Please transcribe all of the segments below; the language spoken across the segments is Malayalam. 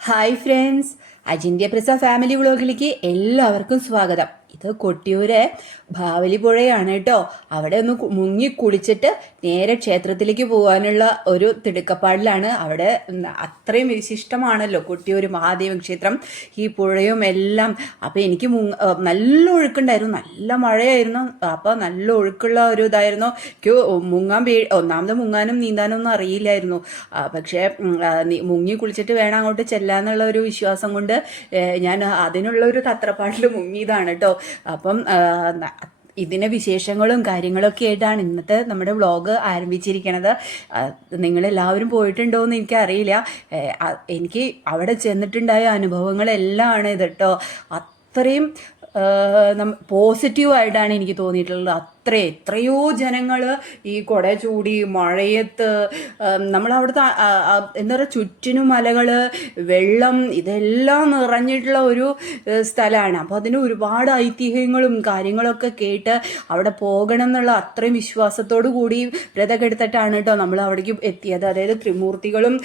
ഹായ് ഫ്രണ്ട്സ്, അജിന്ത്യ പ്രസ ഫാമിലി വ്ളോഗിലേക്ക് എല്ലാവർക്കും സ്വാഗതം. ഇത് കൊട്ടിയൂര് ഭാവലി പുഴയാണ് കേട്ടോ. അവിടെ ഒന്ന് മുങ്ങി കുളിച്ചിട്ട് നേരെ ക്ഷേത്രത്തിലേക്ക് പോകാനുള്ള ഒരു തിടുക്കപ്പാടിലാണ്. അവിടെ അത്രയും വിശിഷ്ടമാണല്ലോ കൊട്ടിയൂര് മഹാദേവ ക്ഷേത്രം, ഈ പുഴയും എല്ലാം. അപ്പം എനിക്ക് നല്ല ഒഴുക്കുണ്ടായിരുന്നു, നല്ല മഴയായിരുന്നു. അപ്പം നല്ല ഒഴുക്കുള്ള ഒരു ഇതായിരുന്നു. എനിക്ക് ഒന്നാമത് മുങ്ങാനും നീന്താനും ഒന്നും അറിയില്ലായിരുന്നു. പക്ഷേ മുങ്ങി കുളിച്ചിട്ട് വേണം അങ്ങോട്ട് ചെല്ലാന്നുള്ള ഒരു വിശ്വാസം കൊണ്ട് ഞാൻ അതിനുള്ള ഒരു തത്രപ്പാടിൽ മുങ്ങിയതാണ് കേട്ടോ. അപ്പം ഇതിൻ്റെ വിശേഷങ്ങളും കാര്യങ്ങളൊക്കെ ആയിട്ടാണ് ഇന്നത്തെ നമ്മുടെ വ്ളോഗ് ആരംഭിച്ചിരിക്കുന്നത്. നിങ്ങളെല്ലാവരും പോയിട്ടുണ്ടോ എന്ന് എനിക്കറിയില്ല. എനിക്ക് അവിടെ ചെന്നിട്ടുണ്ടായ അനുഭവങ്ങളെല്ലാം ആണ് ഇത് കേട്ടോ. അത്രയും പോസിറ്റീവായിട്ടാണ് എനിക്ക് തോന്നിയിട്ടുള്ളത്. എത്രയോ ജനങ്ങൾ ഈ കുട ചൂടി മഴയത്ത് നമ്മളവിടുത്തെ എന്താ പറയുക, ചുറ്റിനും മലകൾ, വെള്ളം, ഇതെല്ലാം നിറഞ്ഞിട്ടുള്ള ഒരു സ്ഥലമാണ്. അപ്പോൾ അതിന് ഒരുപാട് ഐതിഹ്യങ്ങളും കാര്യങ്ങളൊക്കെ കേട്ട് അവിടെ പോകണം എന്നുള്ള അത്രയും വിശ്വാസത്തോടു കൂടി വ്രതം എടുത്തിട്ടാണ് കേട്ടോ നമ്മൾ അവിടേക്ക് എത്തിയത്. അതായത് ത്രിമൂർത്തികളും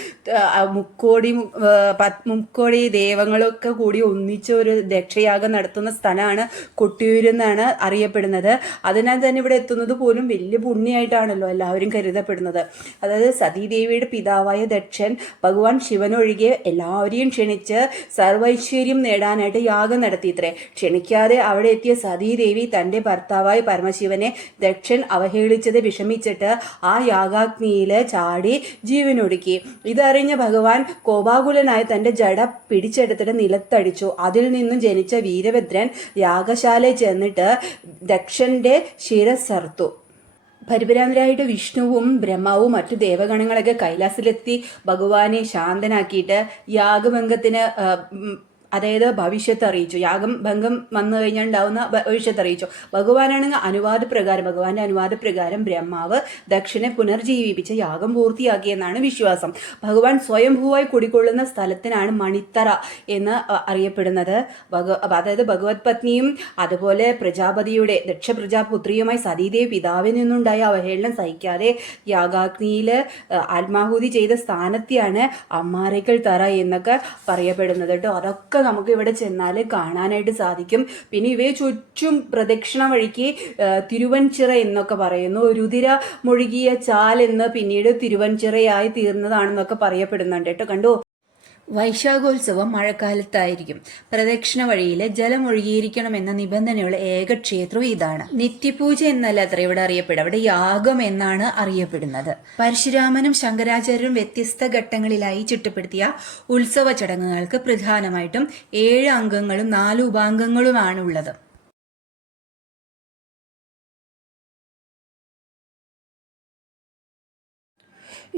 മുക്കോടി ദൈവങ്ങളൊക്കെ കൂടി ഒന്നിച്ച ഒരു ദക്ഷയാഗം നടത്തുന്ന സ്ഥലമാണ് കൊട്ടിയൂരെന്നാണ് അറിയപ്പെടുന്നത്. അതിനാൽ തന്നെ ഇവിടെ എത്തുന്നത് പോലും വലിയ പുണ്യമായിട്ടാണല്ലോ എല്ലാവരും കരുതപ്പെടുന്നത്. അതായത് സതീദേവിയുടെ പിതാവായ ദക്ഷൻ ഭഗവാൻ ശിവനൊഴികെ എല്ലാവരെയും ക്ഷണിച്ച് സർവൈശ്വര്യം നേടാനായിട്ട് യാഗം നടത്തിയിത്രേ. ക്ഷണിക്കാതെ അവിടെ എത്തിയ സതീദേവി തൻ്റെ ഭർത്താവായ പരമശിവനെ ദക്ഷൻ അവഹേളിച്ചത് വിഷമിച്ചിട്ട് ആ യാഗാഗ്നിയിൽ ചാടി ജീവനൊടുക്കി. ഇതറിഞ്ഞ ഭഗവാൻ കോപാകുലനായി തൻ്റെ ജട പിടിച്ചെടുത്തിട്ട് നിലത്തടിച്ചു. അതിൽ നിന്നും ജനിച്ച വീരഭദ്രൻ യാഗശാലയിൽ ചെന്നിട്ട് ദക്ഷന്റെ ശിരസ്സറുത്തു. പരിഭ്രാന്തരായിട്ട് വിഷ്ണുവും ബ്രഹ്മാവും മറ്റു ദേവഗണങ്ങളൊക്കെ കൈലാസത്തിലെത്തി ഭഗവാനെ ശാന്തനാക്കിയിട്ട് യാഗഭംഗത്തിന് അതായത് ഭവിഷ്യത്ത് അറിയിച്ചു. യാഗം ഭംഗം വന്നു കഴിഞ്ഞാൽ ഉണ്ടാവുന്ന ഭവിഷ്യത്ത് അറിയിച്ചു. ഭഗവാന്റെ അനുവാദപ്രകാരം ബ്രഹ്മാവ് ദക്ഷനെ പുനർജീവിപ്പിച്ച് യാഗം പൂർത്തിയാക്കിയെന്നാണ് വിശ്വാസം. ഭഗവാൻ സ്വയംഭൂവായി കുടികൊള്ളുന്ന സ്ഥലത്തിനാണ് മണിത്തറ എന്ന് അറിയപ്പെടുന്നത്. അതായത് ഭഗവത് പത്നിയും അതുപോലെ പ്രജാപതിയുടെ ദക്ഷ പ്രജാപുത്രിയുമായി സതീദേവി പിതാവിൽ നിന്നുണ്ടായ അവഹേളനം സഹിക്കാതെ യാഗാഗ്നിയിൽ ആത്മാഹുതി ചെയ്ത സ്ഥാനത്തെയാണ് അമ്മാരക്കൽ തറ എന്നൊക്കെ പറയപ്പെടുന്നത് കേട്ടോ. അതൊക്കെ നമുക്ക് ഇവിടെ ചെന്നാൽ കാണാനായിട്ട് സാധിക്കും. പിന്നെ ഇവയെ ചുറ്റും പ്രദക്ഷിണ വഴിക്ക് തിരുവൻചിറ എന്നൊക്കെ പറയുന്നു. രുതിര മുഴുകിയ ചാൽ എന്ന് പിന്നീട് തിരുവൻചിറയായി തീർന്നതാണെന്നൊക്കെ പറയപ്പെടുന്നുണ്ട് കേട്ടോ. കണ്ടോ, വൈശാഖോത്സവം മഴക്കാലത്തായിരിക്കും. പ്രദക്ഷിണ വഴിയിൽ ജലമൊഴുകിയിരിക്കണമെന്ന നിബന്ധനയുള്ള ഏക ക്ഷേത്രവും ഇതാണ്. നിത്യപൂജ എന്നല്ല അത്ര ഇവിടെ അറിയപ്പെടുക, അവിടെ യാഗം എന്നാണ് അറിയപ്പെടുന്നത്. പരശുരാമനും ശങ്കരാചാര്യരും വ്യത്യസ്ത ഘട്ടങ്ങളിലായി ചിട്ടപ്പെടുത്തിയ ഉത്സവ ചടങ്ങുകൾക്ക് പ്രധാനമായിട്ടും 7 അംഗങ്ങളും 4 ഉപാംഗങ്ങളുമാണ് ഉള്ളത്.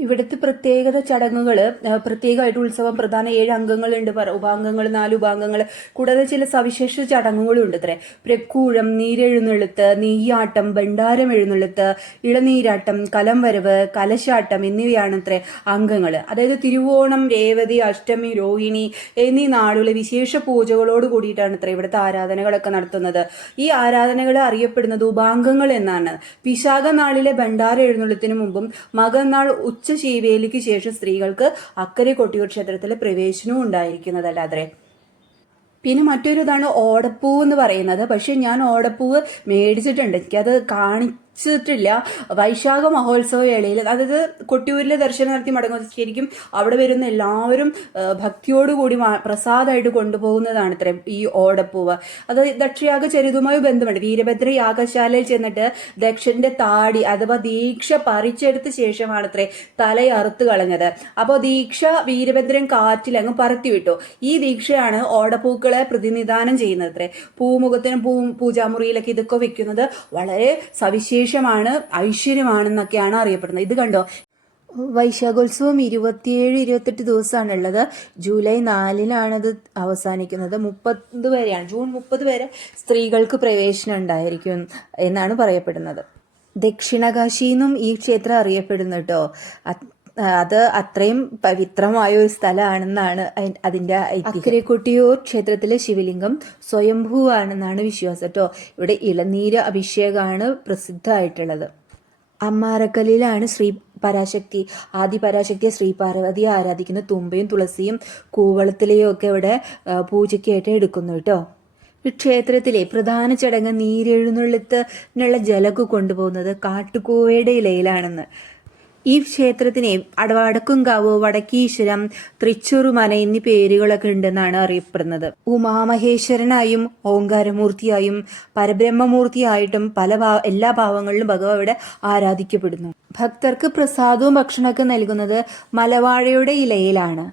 ഇവിടുത്തെ പ്രത്യേകത ചടങ്ങുകൾ പ്രത്യേകമായിട്ട് ഉത്സവം പ്രധാന 7 അംഗങ്ങളുണ്ട്, ഉപാംഗങ്ങൾ 4 ഉപാംഗങ്ങൾ, കൂടാതെ ചില സവിശേഷ ചടങ്ങുകളും ഉണ്ട് അത്രേ. പ്രക്കൂഴം, നീരെഴുന്നള്ളുത്ത്, നെയ്യാട്ടം, ഭണ്ഡാരം എഴുന്നള്ളുത്ത്, ഇളനീരാട്ടം, കലംവരവ്, കലശാട്ടം എന്നിവയാണ് അത്രേ അംഗങ്ങൾ. അതായത് തിരുവോണം, രേവതി, അഷ്ടമി, രോഹിണി എന്നീ നാളുകളിലെ വിശേഷ പൂജകളോട് കൂടിയിട്ടാണ് അത്ര ഇവിടുത്തെ ആരാധനകളൊക്കെ നടത്തുന്നത്. ഈ ആരാധനകൾ അറിയപ്പെടുന്നത് ഉപാംഗങ്ങൾ എന്നാണ്. വിശാഖ നാളിലെ ഭണ്ഡാര എഴുന്നള്ളത്തിന് മുമ്പും മകന്നാൾ ശീവേലിക്ക് ശേഷം സ്ത്രീകൾക്ക് അക്കരെ കൊട്ടിയൂർ ക്ഷേത്രത്തിലെ പ്രവേശനവും ഉണ്ടായിരിക്കുന്നതല്ലാതെ. പിന്നെ മറ്റൊരു ഇതാണ് ഓടപ്പൂവ് എന്ന് പറയുന്നത്. പക്ഷെ ഞാൻ ഓടപ്പൂവ് മേടിച്ചിട്ടുണ്ട്, എനിക്കത് ില്ല. വൈശാഖ മഹോത്സവ വേളയിൽ, അതായത് കൊട്ടിയൂരിലെ ദർശനം നടത്തി മടങ്ങുന്നത് ശരിക്കും അവിടെ വരുന്ന എല്ലാവരും ഭക്തിയോടുകൂടി പ്രസാദമായിട്ട് കൊണ്ടുപോകുന്നതാണ് ഇത്ര ഈ ഓടപ്പൂവ്. അത് ദക്ഷയാഗ ചരിതവുമായി ബന്ധമുണ്ട്. വീരഭദ്ര യാഗശാലയിൽ ചെന്നിട്ട് ദക്ഷന്റെ താടി അഥവാ ദീക്ഷ പറിച്ചെടുത്ത ശേഷമാണ് അത്രേ തലയറുത്ത് കളഞ്ഞത്. അപ്പോൾ ദീക്ഷ വീരഭദ്രൻ കാറ്റിൽ അങ്ങ് പറത്തിവിട്ടു. ഈ ദീക്ഷയാണ് ഓടപ്പൂക്കളെ പ്രതിനിധാനം ചെയ്യുന്നത് അത്രേ. പൂമുഖത്തിനും പൂജാമുറിയിലൊക്കെ ഇതൊക്കെ വെക്കുന്നത് വളരെ സവിശേഷ ഐശ്വര്യമാണെന്നൊക്കെയാണ് അറിയപ്പെടുന്നത്. ഇത് കണ്ടോ, വൈശാഖോത്സവം 27-28 ദിവസമാണുള്ളത്. ജൂലൈ 4-നാണത് അവസാനിക്കുന്നത്. 30 വരെയാണ്, ജൂൺ 30 വരെ സ്ത്രീകൾക്ക് പ്രവേശനം ഉണ്ടായിരിക്കും എന്നാണ് പറയപ്പെടുന്നത്. ദക്ഷിണകാശിന്നും ഈ ക്ഷേത്രം അറിയപ്പെടുന്നു കേട്ടോ. അത് അത്രയും പവിത്രമായ ഒരു സ്ഥലമാണെന്നാണ് അതിൻ്റെ അക്കരെ കൊട്ടിയൂർ ക്ഷേത്രത്തിലെ ശിവലിംഗം സ്വയംഭൂവാണെന്നാണ് വിശ്വാസം കേട്ടോ. ഇവിടെ ഇളനീര് അഭിഷേകമാണ് പ്രസിദ്ധമായിട്ടുള്ളത്. അമ്മാരക്കല്ലിലാണ് ശ്രീ പരാശക്തി, ആദി പരാശക്തിയെ ശ്രീ പാർവതിയെ ആരാധിക്കുന്ന തുമ്പയും തുളസിയും കൂവളത്തിലെയും ഒക്കെ ഇവിടെ പൂജയ്ക്കായിട്ട് എടുക്കുന്നു കേട്ടോ. ഈ ക്ഷേത്രത്തിലെ പ്രധാന ചടങ്ങ് നീരെഴുന്നള്ളത്തിനുള്ള ജലക്ക് കൊണ്ടുപോകുന്നത് കാട്ടുകൂവയുടെ ഇലയിലാണെന്ന്. ഈ ക്ഷേത്രത്തിന് വടക്കുംകാവ്, വടക്കീശ്വരം, തൃച്ചൂറുമന എന്നീ പേരുകളൊക്കെ ഉണ്ടെന്നാണ് അറിയപ്പെടുന്നത്. ഉമാമഹേശ്വരനായും ഓങ്കാരമൂർത്തിയായും പരബ്രഹ്മമൂർത്തിയായിട്ടും എല്ലാ ഭാവങ്ങളിലും ഭഗവാൻ ഇവിടെ ആരാധിക്കപ്പെടുന്നു. ഭക്തർക്ക് പ്രസാദവും ഭക്ഷണമൊക്കെ നൽകുന്നത് മലവാഴയുടെ ഇലയിലാണ്.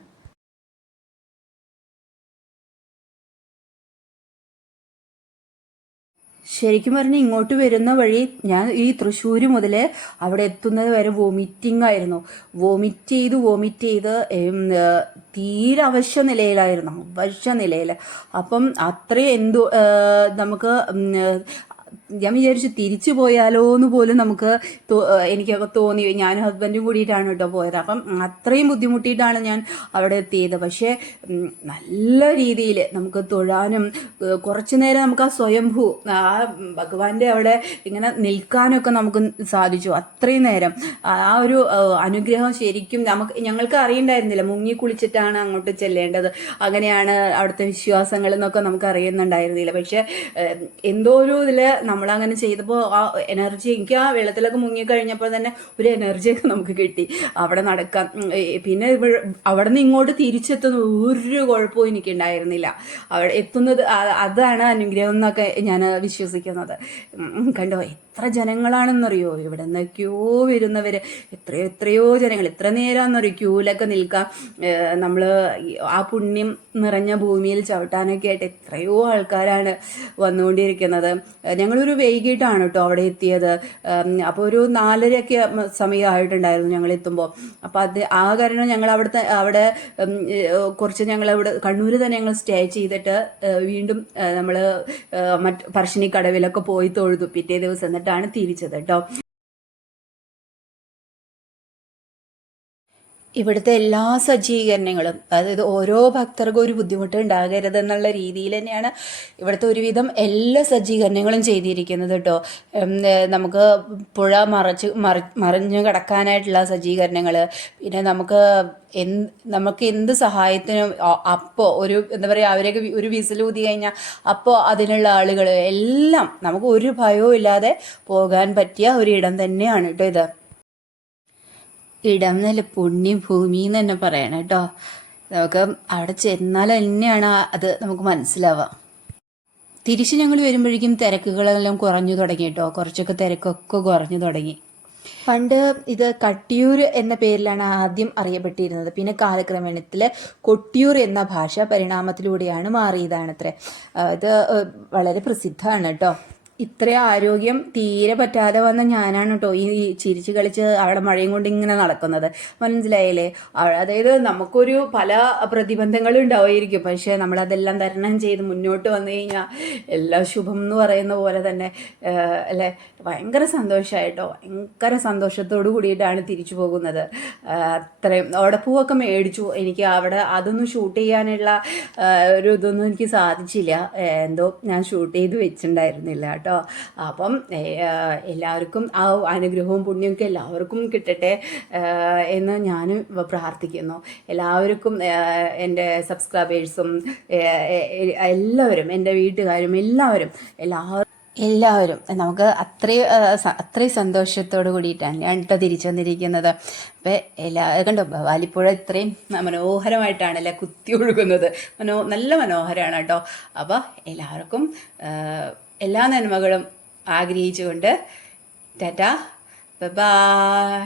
ശരിക്കും പറഞ്ഞാൽ ഇങ്ങോട്ട് വരുന്ന വഴി ഞാൻ ഈ തൃശ്ശൂർ മുതൽ അവിടെ എത്തുന്നത് വരെ വോമിറ്റിംഗ് ആയിരുന്നു. വോമിറ്റ് ചെയ്ത് തീരെ അവശ്യ നിലയിൽ. അപ്പം അത്രയും നമുക്ക് ഞാൻ വിചാരിച്ചു തിരിച്ചു പോയാലോ എന്ന് പോലും എനിക്കൊക്കെ തോന്നി. ഞാനും ഹസ്ബൻഡും കൂടിയിട്ടാണ് കേട്ടോ പോയത്. അപ്പം അത്രയും ബുദ്ധിമുട്ടിയിട്ടാണ് ഞാൻ അവിടെ എത്തിയത്. പക്ഷേ നല്ല രീതിയിൽ നമുക്ക് തൊഴാനും കുറച്ചു നേരം നമുക്ക് ആ സ്വയംഭൂ ആ ഭഗവാന്റെ അവിടെ ഇങ്ങനെ നിൽക്കാനൊക്കെ നമുക്ക് സാധിച്ചു. അത്രയും നേരം ആ ഒരു അനുഗ്രഹം ശരിക്കും ഞങ്ങൾക്ക് അറിയണ്ടായിരുന്നില്ല. മുങ്ങി കുളിച്ചിട്ടാണ് അങ്ങോട്ട് ചെല്ലേണ്ടത്, അങ്ങനെയാണ് അവിടുത്തെ വിശ്വാസങ്ങൾ എന്നൊക്കെ നമുക്ക് അറിയുന്നുണ്ടായിരുന്നില്ല. പക്ഷെ എന്തോ ഒരു ഇതില് നമ്മളങ്ങനെ ചെയ്തപ്പോൾ ആ എനർജി, എനിക്ക് ആ വെള്ളത്തിലൊക്കെ മുങ്ങിക്കഴിഞ്ഞപ്പോൾ തന്നെ ഒരു എനർജിയൊക്കെ നമുക്ക് കിട്ടി അവിടെ നടക്കാം. പിന്നെ അവിടെ നിന്ന് ഇങ്ങോട്ട് തിരിച്ചെത്തുന്ന ഒരു കുഴപ്പവും എനിക്കുണ്ടായിരുന്നില്ല. അവിടെ എത്തുന്നത് അതാണ് അനുഗ്രഹം എന്നൊക്കെ ഞാൻ വിശ്വസിക്കുന്നത്. കണ്ടോ എത്ര ജനങ്ങളാണെന്നറിയോ, ഇവിടെ നിന്നൊക്കെയോ വരുന്നവർ, എത്രയോ ജനങ്ങൾ, എത്ര നേരമെന്നറിയോ ക്യൂലൊക്കെ നിൽക്കാം. നമ്മൾ ആ പുണ്യം നിറഞ്ഞ ഭൂമിയിൽ ചവിട്ടാനൊക്കെ ആയിട്ട് എത്രയോ ആൾക്കാരാണ് വന്നുകൊണ്ടിരിക്കുന്നത്. ഞങ്ങളൊരു വൈകിട്ടാണ് കേട്ടോ അവിടെ എത്തിയത്. അപ്പോൾ ഒരു 4:30 സമയമായിട്ടുണ്ടായിരുന്നു ഞങ്ങൾ എത്തുമ്പോൾ. അപ്പോൾ ആ കാരണം ഞങ്ങൾ അവിടെ കുറച്ച് ഞങ്ങളവിടെ കണ്ണൂർ തന്നെ ഞങ്ങൾ സ്റ്റേ ചെയ്തിട്ട് വീണ്ടും നമ്മൾ പറശ്ശിനിക്കടവിലൊക്കെ പോയി തൊഴുതു. പിറ്റേ ദിവസം എന്നിട്ടാണ് തിരിച്ചത് കേട്ടോ. ഇവിടുത്തെ എല്ലാ സജ്ജീകരണങ്ങളും, അതായത് ഓരോ ഭക്തർക്കും ഒരു ബുദ്ധിമുട്ട് ഉണ്ടാകരുതെന്നുള്ള രീതിയിൽ തന്നെയാണ് ഇവിടുത്തെ ഒരുവിധം എല്ലാ സജ്ജീകരണങ്ങളും ചെയ്തിരിക്കുന്നത് കേട്ടോ. നമുക്ക് പുഴ മറിഞ്ഞു കിടക്കാനായിട്ടുള്ള സജ്ജീകരണങ്ങൾ, പിന്നെ നമുക്ക് എന്ത് സഹായത്തിനും അപ്പോൾ എന്താ പറയുക, അവരൊക്കെ ഒരു വിസിൽ ഊതി കഴിഞ്ഞാൽ അപ്പോൾ അതിനുള്ള ആളുകൾ എല്ലാം നമുക്ക് ഒരു ഭയവും ഇല്ലാതെ പോകാൻ പറ്റിയ ഒരിടം തന്നെയാണ് കേട്ടോ ഇത്. ഇടം എന്നല്ല, പുണ്യഭൂമി എന്ന് തന്നെ പറയണം കേട്ടോ. നമുക്ക് അവിടെ ചെന്നാൽ തന്നെയാണ് അത് നമുക്ക് മനസ്സിലാവുക. തിരിച്ച് ഞങ്ങൾ വരുമ്പോഴേക്കും തിരക്കുകളെല്ലാം കുറഞ്ഞു തുടങ്ങി കേട്ടോ. കുറച്ചൊക്കെ തിരക്കൊക്കെ കുറഞ്ഞു തുടങ്ങി. പണ്ട് ഇത് കട്ടിയൂർ എന്ന പേരിലാണ് ആദ്യം അറിയപ്പെട്ടിരുന്നത്. പിന്നെ കാലക്രമേണത്തിൽ കൊട്ടിയൂർ എന്ന ഭാഷ പരിണാമത്തിലൂടെയാണ് മാറിയതാണത്രേ. ഇത് വളരെ പ്രസിദ്ധമാണ് കേട്ടോ. ഇത്രയും ആരോഗ്യം തീരെ പറ്റാതെ വന്ന ഞാനാണ് കേട്ടോ ഈ ചിരിച്ച് കളിച്ച് അവിടെ മഴയും കൊണ്ട് ഇങ്ങനെ നടക്കുന്നത്. മനസ്സിലായില്ലേ? അതായത് നമുക്കൊരു പല പ്രതിബന്ധങ്ങളും ഉണ്ടാവുമായിരിക്കും, പക്ഷേ നമ്മളതെല്ലാം തരണം ചെയ്ത് മുന്നോട്ട് വന്നു കഴിഞ്ഞാൽ എല്ലാം ശുഭം എന്ന് പറയുന്ന പോലെ തന്നെ അല്ലേ. ഭയങ്കര സന്തോഷമായിട്ടോ, ഭയങ്കര സന്തോഷത്തോടു കൂടിയിട്ടാണ് തിരിച്ചു പോകുന്നത്. അത്രയും അവിടെ പൂവൊക്കെ മേടിച്ചു. എനിക്ക് അവിടെ അതൊന്നും ഷൂട്ട് ചെയ്യാനുള്ള ഒരു ഇതൊന്നും എനിക്ക് സാധിച്ചില്ല. എന്തോ ഞാൻ ഷൂട്ട് ചെയ്ത് വെച്ചിട്ടുണ്ടായിരുന്നില്ല കേട്ടോ. അപ്പം എല്ലാവർക്കും ആ അനുഗ്രഹവും പുണ്യമൊക്കെ എല്ലാവർക്കും കിട്ടട്ടെ എന്ന് ഞാൻ പ്രാർത്ഥിക്കുന്നു. എല്ലാവർക്കും എൻ്റെ സബ്സ്ക്രൈബേഴ്സും എല്ലാവരും, എൻ്റെ വീട്ടുകാരും എല്ലാവരും നമുക്ക് അത്രയും സന്തോഷത്തോട് കൂടിയിട്ടാണ് ഞാൻ കേട്ടോ തിരിച്ചു വന്നിരിക്കുന്നത്. അപ്പം കണ്ടോ വാലിപ്പുഴ ഇത്രയും മനോഹരമായിട്ടാണല്ലേ കുത്തി ഒഴുകുന്നത്. നല്ല മനോഹരമാണ് കേട്ടോ. അപ്പോൾ എല്ലാവർക്കും എല്ലാ നന്മകളും ആഗ്രഹിച്ചുകൊണ്ട് ടാറ്റാ, ബൈ.